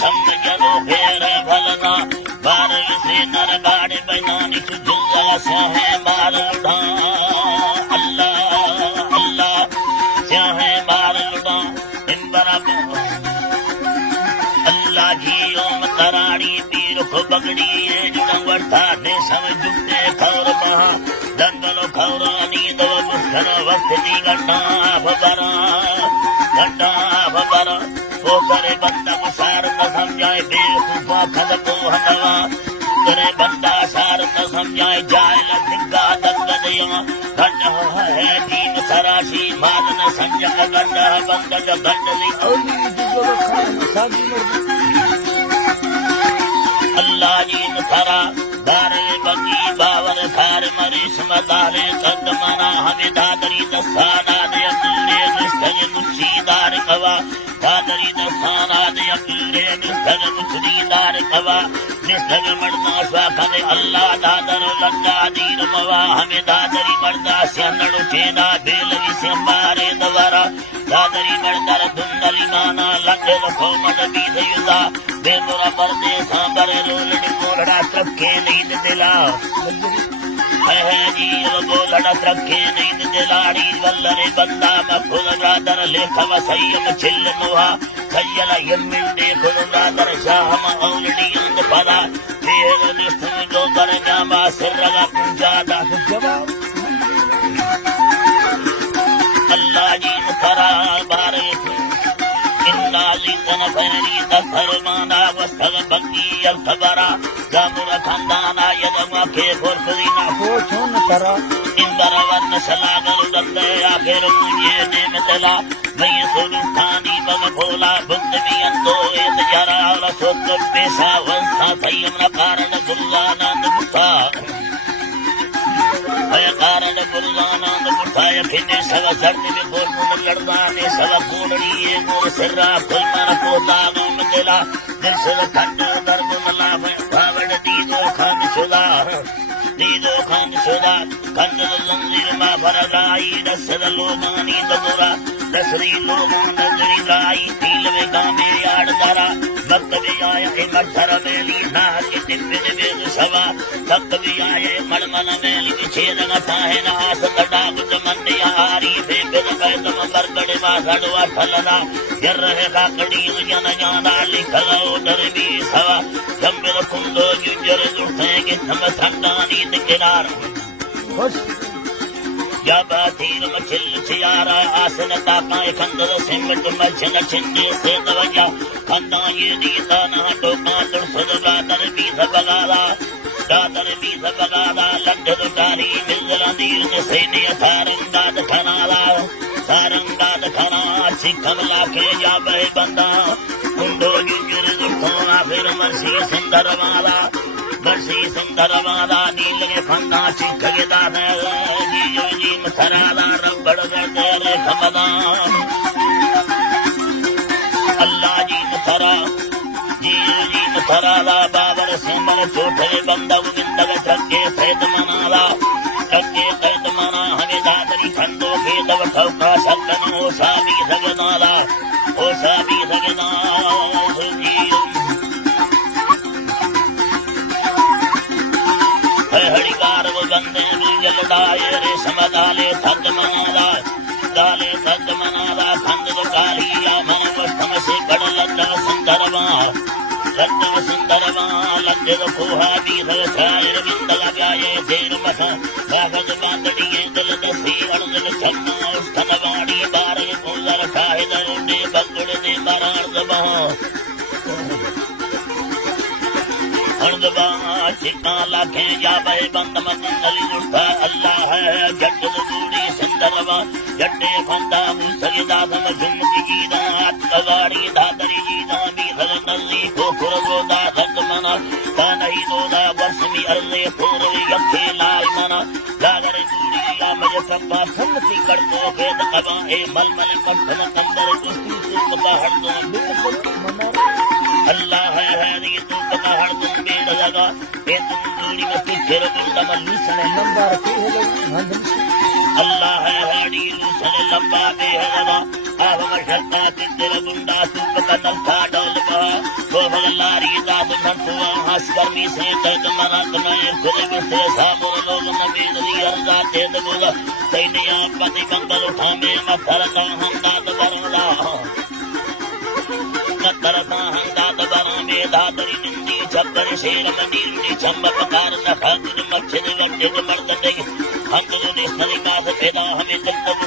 छम जनो फेर भलना बार से नर बाड़े बैनानी जुल्ला सहे बार लुढ़ा अल्लाह अल्लाह सहे बार लुढ़ा इंबरा अल्लाह जी ओम तराड़ी पीर को बगड़ी जुड़ा वर्ता ने समझ जुटे खौर महा दंगलो खौरानी दो मुखन वक्त दी गड्ढा भबरा वो करे बंदा को सार न समझाए बेवकूफा खद को हनवा करे बंदा सार न समझाए जाए लगा दंग दिया गंड है दीन सराशी माद न संजक गंड बंद गंड ली अल्लाह जी नरा दारे बगी बावर सार मरीश मदारे कद मना हमें दादरी दस्ताना दे अकूरे निस्तग मुच्छीदार कवा दादरी दस्ताना दे अकूरे निस्तग मुच्छीदार कवा निस्तग मर्दा स्वाखने अल्लाह दादर लगा दीर मवा हमें दादरी मर्दा स्यनड़ु चेना बेलवी से मारे दवरा दादरी मर्दर धुंदली नाना लगे लखो मद बीधयुदा बेमुरा पर्दे सांबरे रोलड़ी मोलड़ा ट्रके नींद दिला है जी वो लड़त रखे नींद दिलाड़ी वल्लरे बंदा मखुद रादर लेखव सयम छिल मुहा सयला यन्मिल देखुद रादर शाहम औलड़ी अंग पदा देव निस्तु जो कर न्यामा सिर्रगा पुंजादा जवाब अल्लाह जी मुखरा बारे इन्ना लितन फरी तफरमाना वस्तग बंगी अल्खबरा जामुर खंदाना यदमा के फुरफुरीना सोचन करा इंदर वन सलागर दंदे आखिर मुझे नेमतला मैं सुल्तानी बग भोला बुद्ध भी अंदो एत जरा रसोत पेशा वंसा सयम न कारण गुरुदानंद मुक्ता कारण गुरुदानंद मुठाय फिने सब सर्द में बोल मुन लड़वाने सब गोड़ड़ी ये मोर सिर्रा फुल मन पोता गम दिला दिल से ठंड दर्द मला भावड़ दीदो खान सुदा कंद जंजीर मा भरगाई दसद लोमानी दगुरा दसरी लोमान दगरी लाई पील में गामे याड दरा भक्त भी आया मर्थर मेली ना के तिब्बिन में सवा भक्त भी आए मड़मन मेली छेद न पाहे ना आस कड़ा कुछ मंडिया आरी बे बिन पैदम बरगड़े मा सड़वा ठलना गिर रहे काकड़ी जन जाना लिखल डर भी सवा गंभीर कुंदो जुजर दुर्थे के थम ठंडानी किनार जब तीर मछल छियारा आसन ताकाए खंदर सिमट मछन छिंदे से दवजा खंदा ये दीता ना टोका तुरसद गादर बीस बगादा लंडर तारी मिलरा दीर ने सेने सारंगाद खना सिखम लाके जाबे बंदा कुंडो जुजर दुखोना फिर मरसी सुंदर वाला नील के फंदा सिख के दादा जी मथराला रबड़ तेरे खमदा अल्लाह जी मथराला बाबर सिमर छोटे बंदा विंदग ट्रके सैद मना हमें दादरी खंडो के दव ठौका सकन ओ साबी सगनाला हरिकार वो बंदे जल डाये रे समदाले थद मनाला खंड कालिया मन वस्तम से बड़ लड्डा सुंदरवा लड्डे कोहा भी सायर बिंद लगाए देर मस कागज बांधड़िए दिल दसी अड़दल छन्ना उस्थन वाड़ी बार कुलर शाहिद उड़े बगड़ दे बरार दबहो चिका लाखे जाबे बंद मंगली उठा अल्लाह है जट दूड़ी सुंदरवा जट्टे फंदा मुसगे दादम झुमकी गीदा तवाड़ी दादरी गीदा भी हर नली को खुरगो दादक मना तानही दोदा वर्षमी अर्ले पूर्वी यखे लाई मना दादर दूड़ी या मजे सप्पा संगति करतो खेद कबा ए मलमल कठन कंदर कुस्ती से बाहर दो बिल्कुल अल्लाह है ये तू पता हर तुम बेड़ लगा ये तुम दूरी में फिर बुंदा मल्ली सने लंबा रखे है अल्लाह है हाड़ी लूसन लंबा दे है लगा आवमशक्ता तितिर गुंडा सूप कनल था डोलबा गोभल लारी दाद नटुआ हस्कर्मी से तक मरत में खुद से सामोर लोग नबीद रियर जाते दबुला सैनिया पति मंगल उठामे मथरता हम दाद बरदा नतरता हम दाद बरा में दादरी निंदी छप्पर शेर मंदिर चंब पकार न खातिर मच्छर गड्ढे मर्द हम तो निस्तरी का पैदा हमें तक